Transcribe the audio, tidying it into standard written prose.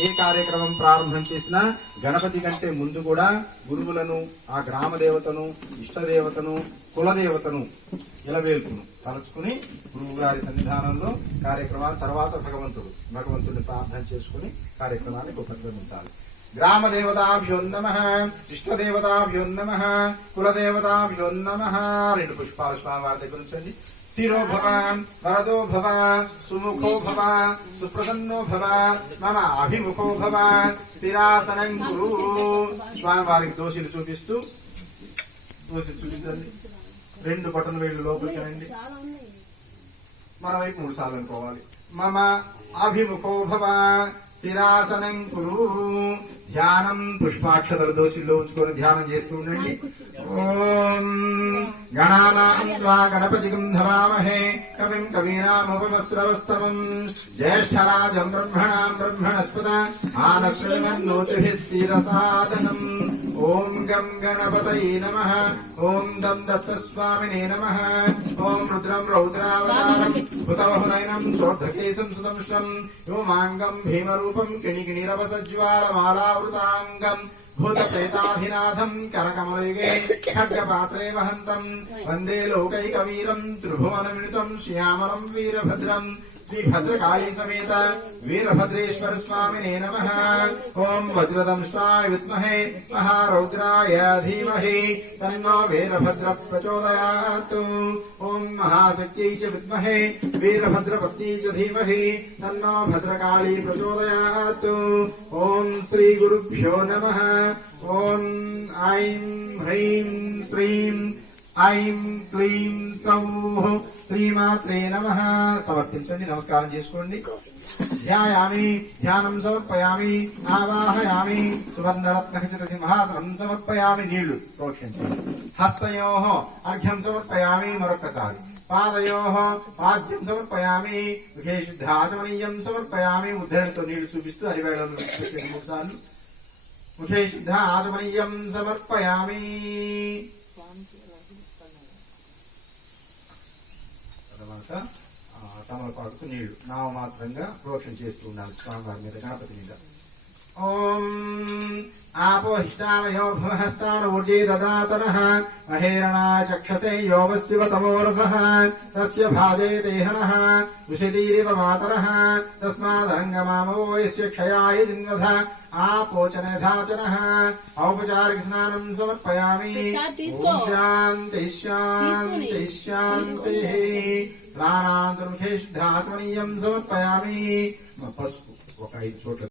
ఏ కార్యక్రమం ప్రారంభం చేసినా గణపతి కంటే ముందు కూడా గురువులను, ఆ గ్రామ దేవతను, ఇష్టదేవతను, కులదేవతను ఇలవేల్పును తలుచుకుని గురువు గారి సన్నిధానంలో కార్యక్రమాల తర్వాత భగవంతుడిని ప్రార్థన చేసుకుని కార్యక్రమాన్ని ఉపక్రమించాలి. గ్రామ దేవతాభ్యో నమః, ఇష్టదేవతాభ్యో నమః, కులదేవతాభ్యో నమః. 2 పుష్పాలు స్వామివారి దగ్గర ఉంచండి. స్థిరో భవ, వరదో భవ, సుముఖో భవ, సుప్రసన్నో భవ, మమ అభిముఖో భవ, స్థిరాసనం కురు. స్వామివారికి దోషులు చూపించండి. 2 బటన్ వేళ్ళు లోపలికి రండి. మన వైపు 3 సార్లు అనుకోవాలి. మమ అభిముఖో భవ, స్థిరాసనం కురు. ధ్యానం పుష్పాక్షతలు దోషుల్లో ఉంచుకొని ధ్యానం చేస్తూ ఉండండి. ఓం గణానాం త్వా గణపతిం ధవామహే కవిం కవీనాముపమశ్రవస్తమం జ్యేష్ఠరాజం బ్రహ్మణాం బ్రహ్మణస్పద ఆనశ్రీమన్నోతిభిः సీదసాదనం. ఓం గం గణపతయే నమః. ఓం దం దత్తస్వామినే నమః. ఓం రుద్రం రౌద్రావతారం భూతవహునైనం శోద్ధకేశం సుదంశం వ్యోమాంగం భీమరూపం కిణికిణిరవసజ్వాలమాలావృతాంగం భూతప్రేతాధినాథం కరకమలయుగే ఖడ్గపాత్రే వహంతం వందే లోకైకవీరం త్రిభువనమిళితం శ్యామలం వీరభద్రం శ్రీభద్రకాళీ సమేత వీరభద్రేశ్వర స్వామినే నమః. ఓం వజ్రదంష్టాయ విద్మహే మహారౌద్రాయ ధీమహి తన్నో వీరభద్ర ప్రచోదయాత్. ఓం మహాశక్త్యై చ విద్మహే వీరభద్రపత్యై చ ధీమహి తన్నో భద్రకాళీ ప్రచోదయాత్. ఓం శ్రీ గురుభ్యో నమః. ఓం ఐం హ్రీం శ్రీం ఐం క్లీం సౌః శ్రీమాత్రే నమః. సమర్పించండి, నమస్కారం చేసుకోండి. ధ్యాయామి, ధ్యానం సమర్పయామి, ఆవాహయామి, సువర్ణరత్నఖచిత సింహాసనం సమర్పయామి. నీళ్లు ప్రోక్షించండి. హస్తయోః అర్ఘ్యం సమర్పయామి. మరొక్కసారి పాదయోః పాద్యం సమర్పయామి. ముఖే శుద్ధాచమనీయం సమర్పయామి. ఉద్ధరణతో నీళ్లు చూపిస్తూ అరివేళలు 3 సార్లు ముఖే శుద్ధ ఆచమనీయం సమర్పయామి. తర్వాత తమలపాకుకు నీళ్లు నామమాత్రంగా ప్రోక్షణ చేస్తూ ఉండాలి స్వామివారి మీద, గణపతి మీద. ఓం ఆపోహిష్టానయో భువహస్తాన ఊర్జే దదాతనః మహేరణా చక్షసే యోగస్య తమోరసః తస్య భాజే దేహనః ఉషదీరివ మాతరః తస్మాదంగమామో యస్య క్షయాయ జిన్వధ ఆపోచనధాచనః. ఔపచారిక స్నానం సమర్పయామి. ఓం శాంతి శాంతి శాంతి. స్నానాంతరం శుద్ధాత్మనీయం సమర్పయామి. పసుపు ఒక 5 చోట్ల